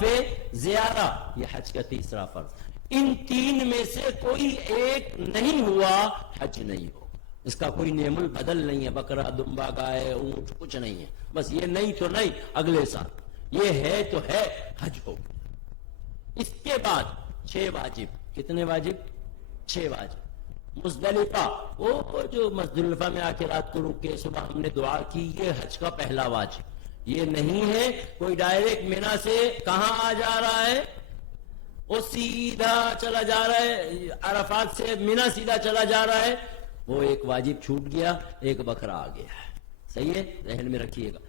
طواف زیارہ، یہ حج کا تیسرا فرض. ان تین میں سے کوئی ایک نہیں ہوا حج نہیں ہوگا. اس کا کوئی نعم البدل نہیں ہے، بکرا، دمبا، گائے، اونٹ، کچھ نہیں ہے. بس یہ نہیں تو نہیں، اگلے سال یہ ہے تو ہے، حج ہوگا. اس کے بعد 6 واجب. کتنے واجب؟ 6 واجب. مزدلفہ، وہ جو مزدلفہ میں آ کے رات کو رک کے صبح ہم نے دعا کی، یہ حج کا پہلا واجب. یہ نہیں ہے کوئی ڈائریکٹ مینا سے کہاں آ جا رہا ہے، وہ سیدھا چلا جا رہا ہے، عرفات سے مینا سیدھا چلا جا رہا ہے، وہ ایک واجب چھوٹ گیا، ایک بکرا آ گیا ہے. صحیح ہے، ذہن میں رکھیے گا.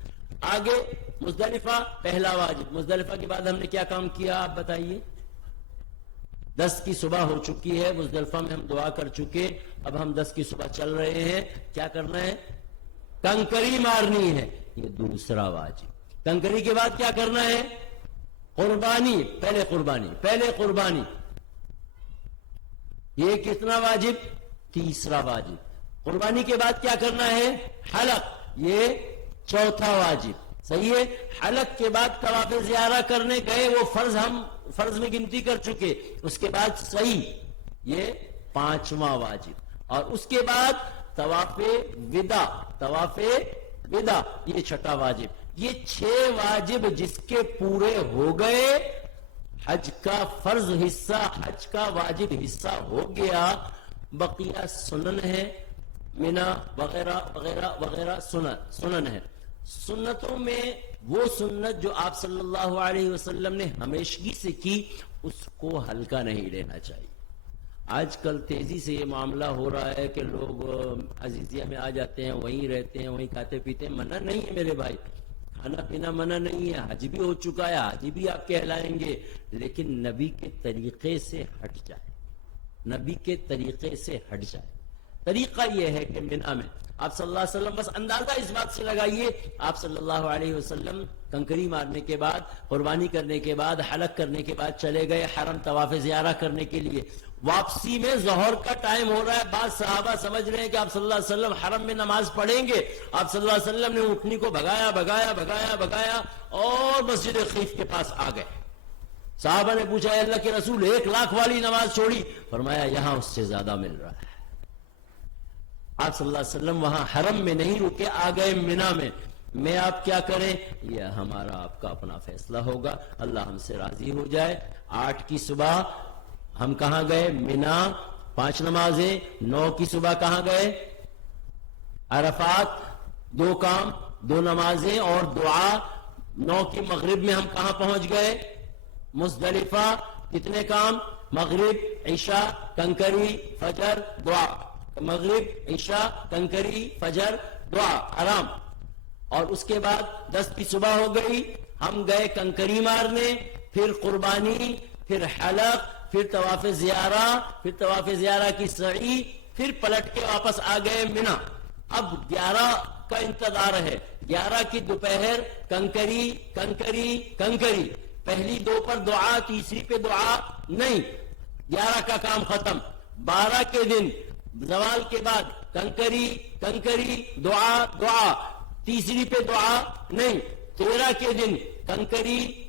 آگے مزدلفہ پہلا واجب. مزدلفہ کے بعد ہم نے کیا کام کیا آپ بتائیے؟ 10 کی صبح ہو چکی ہے، مزدلفہ میں ہم دعا کر چکے. اب ہم 10 کی صبح چل رہے ہیں. کیا کرنا ہے؟ کنکری مارنی ہے، یہ دوسرا واجب. کنکری کے بعد کیا کرنا ہے؟ قربانی. پہلے قربانی. یہ کتنا واجب؟ تیسرا واجب. قربانی کے بعد کیا کرنا ہے؟ حلق، یہ چوتھا واجب. صحیح ہے. حلق کے بعد طواف زیارہ کرنے گئے، وہ ہم فرض میں گنتی کر چکے. اس کے بعد صحیح، یہ 5واں واجب. اور اس کے بعد طواف ودا، یہ 6واں واجب. یہ 6 واجب جس کے پورے ہو گئے، حج کا فرض حصہ، حج کا واجب حصہ ہو گیا. بقیہ سنن ہے، منا وغیرہ وغیرہ وغیرہ سنن ہے. سنتوں میں وہ سنت جو آپ صلی اللہ علیہ وسلم نے ہمیشگی سے کی، اس کو ہلکا نہیں لینا چاہیے. آج کل تیزی سے یہ معاملہ ہو رہا ہے کہ لوگ عزیزیہ میں آ جاتے ہیں، وہیں رہتے ہیں، وہیں کھاتے پیتے ہیں. منع نہیں ہے میرے بھائی، کھانا پینا منع نہیں ہے. حج بھی ہو چکا ہے، حج بھی آپ کہلائیں گے، لیکن نبی کے طریقے سے ہٹ جائے. نبی کے طریقے سے ہٹ جائے. طریقہ یہ ہے کہ منا میں آپ صلی اللہ علیہ وسلم، بس اندازہ اس بات سے لگائیے، آپ صلی اللہ علیہ وسلم کنکری مارنے کے بعد، قربانی کرنے کے بعد، حلق کرنے کے بعد چلے گئے حرم طواف زیارہ کرنے کے لیے. واپسی میں ظہر کا ٹائم ہو رہا ہے. بعض صحابہ سمجھ رہے ہیں کہ آپ صلی اللہ علیہ وسلم حرم میں نماز پڑھیں گے. آپ صلی اللہ علیہ وسلم نے اونٹنی کو بھگایا اور مسجد خیف کے پاس آ گئے. صحابہ نے پوچھا، اے اللہ کے رسول، 1,00,000 والی نماز چھوڑی؟ فرمایا یہاں اس سے زیادہ مل رہا ہے. آپ صلی اللہ علیہ وسلم وہاں حرم میں نہیں رکے، آ گئے منا میں آپ کیا کریں، یہ ہمارا آپ کا اپنا فیصلہ ہوگا. اللہ ہم سے راضی ہو جائے. 8 کی صبح ہم کہاں گئے؟ منا، 5 نمازیں. 9 کی صبح کہاں گئے؟ عرفات. 2 کام، 2 نمازیں اور دعا. 9 کی مغرب میں ہم کہاں پہنچ گئے؟ مزدلفہ. کتنے کام؟ مغرب، عشاء، کنکری، فجر، دعا. مغرب، عشاء، کنکری، فجر، دعا، آرام. اور اس کے بعد 10 کی صبح ہو گئی، ہم گئے کنکری مارنے، پھر قربانی، پھر حلق، پھر طواف زیارہ کی سعی، پھر پلٹ کے واپس آ گئے منا. اب 11 کا انتظار ہے. 11 کی دوپہر کنکری. پہلی 2 پر دعا، تیسری پہ دعا نہیں. 11 کا کام ختم. 12 کے دن زوال کے بعد کنکری، دعا، تیسری پہ دعا نہیں. 13 کے دن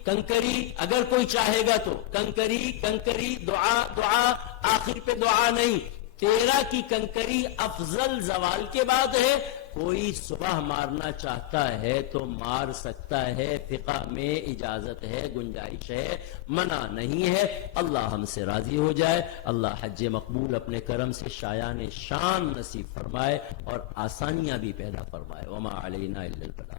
کنکری، اگر کوئی چاہے گا تو کنکری، دعا، آخر پہ دعا نہیں. 13 کی کنکری افضل زوال کے بعد ہے. کوئی صبح مارنا چاہتا ہے تو مار سکتا ہے، فقہ میں اجازت ہے، گنجائش ہے، منع نہیں ہے. اللہ ہم سے راضی ہو جائے. اللہ حج مقبول اپنے کرم سے شایان شان نصیب فرمائے اور آسانیاں بھی پیدا فرمائے. وما علینا الا البلاغ.